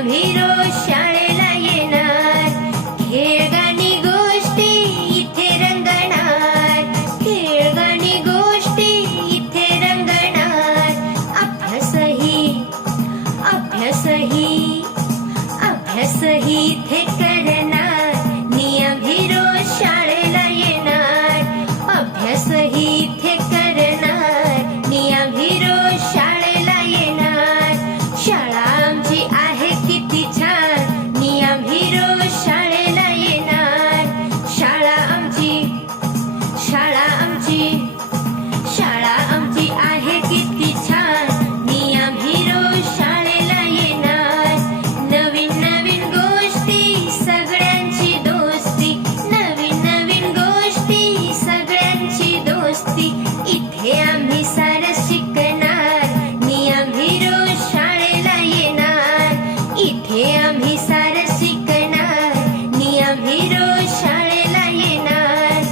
आम्ही रोज शाळेला येणार, खेळगाणी गोष्टी इथे रंगणार, खेळगाणी गोष्टी इथे रंगणार, अभ्यासही इथे करणार, आम्ही रोज शाळेला येणार, अभ्यासही इथे करणार, आम्ही रोज शाळेला येणार, शाळा आमची आहे किती छान, आम्ही रोज शाळेला येणार, शाळा आमची आहे किती छान, आम्ही रोज शाळेला येणार, नवीन नवीन गोष्टी सगळ्यांची दोस्ती, नवीन नवीन गोष्टी सगळ्यांची दोस्ती, इथे आम्ही सारं शिकणार, आम्ही रोज शाळेला येणार, इथे आम्ही सारं शिकणार, आम्ही रोज शाळेला येणार,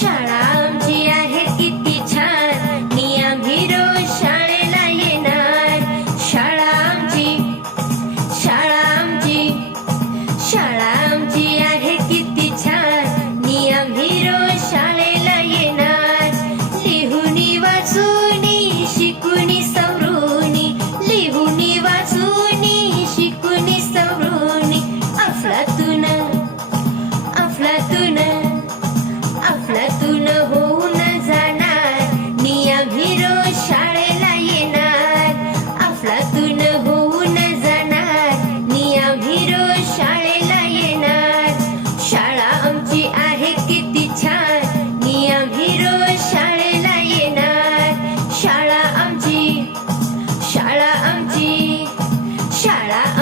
शाळा आमची आहे किती छान, आम्ही रोज शाळेला येणार, शाळा आमची आहे किती छान, आम्ही रोज शाळेला येणार, लिहुनी वाचूनी शिकुनी सवरूनी, लिहुनी वाचूनी शिकुनी सवरूनी, अफलातून होऊन जाणार, आम्ही रोज शाळेला येणार, अफलातून होऊन जाणार, आम्ही रोज शाळेला येणार, शाळा आमची आहे किती छान, आम्ही रोज शाळेला येणार, शाळा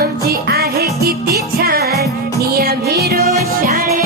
आमची आहे किती छान, आम्ही रोज शाळेला